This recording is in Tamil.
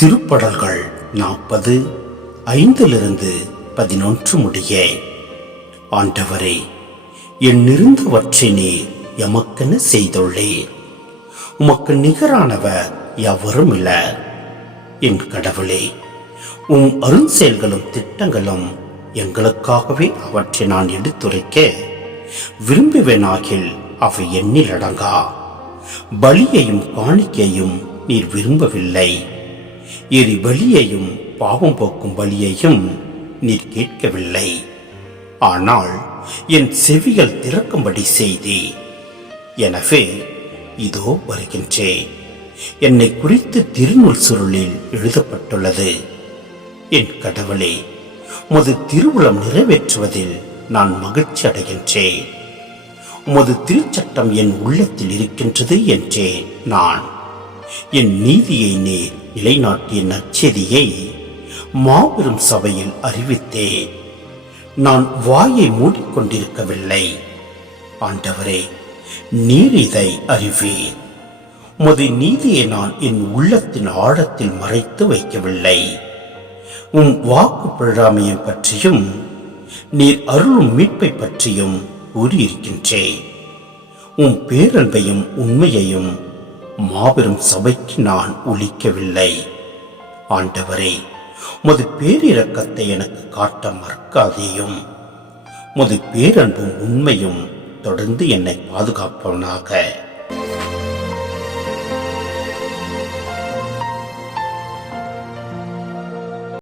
திருப்படல்கள் 40:5-11 முடிய. ஆண்டவரே, எண்ணிருந்தவற்றை நீர் எமக்கென செய்துள்ளீர். உமக்கு நிகரானவர் எவரும் இல்ல. என் கடவுளே, உம் அருஞ்செயல்களும் திட்டங்களும் எங்களுக்காகவே அவற்றை நான் எடுத்துரைக்க விரும்புவேனாகில் அவை எண்ணில் அடங்கா. பலியையும் காணிக்கையும் நீர் விரும்பவில்லை. பலியையும் பாவம் போக்கும் பலியையும் நீர் கேட்கவில்லை. ஆனால் என் செவிகள் திறக்கும்படி செய்தி. எனவே இதோ வருகின்றேன். என்னை குறித்து திருநூல் சுருளில் எழுதப்பட்டுள்ளது. என் கடவுளே, உமது திருவுளம் நிறைவேற்றுவதில் நான் மகிழ்ச்சி அடைகின்றேன். உமது திருச்சட்டம் என் உள்ளத்தில் இருக்கின்றது என்றேன். நான் என் நீதியை நீர் நிலைநாட்டிய நற்செய்தியை மாபெரும் சபையில் அறிவித்தேன். நான் வாயை மூடிக்கொண்டிருக்கவில்லை. ஆண்டவரே, நீர் இதை அறிவீர். உமது நீதியை நான் என் உள்ளத்தின் ஆழத்தில் மறைத்து வைக்கவில்லை. உம் வாக்கு பிழாமையை பற்றியும் நீர் அருளும் மீட்பை பற்றியும் கூறியிருக்கின்றேன். உம் பேரன்பையும் உண்மையையும் மாபெரும் சபைக்கு நான் ஒலிக்கவில்லை. ஆண்டவரே, உமது பேரிரக்கத்தை எனக்கு காட்ட மறக்காதேயும். உமது பேரன்பும் உண்மையும் தொடர்ந்து என்னை பாதுகாப்பவனாக.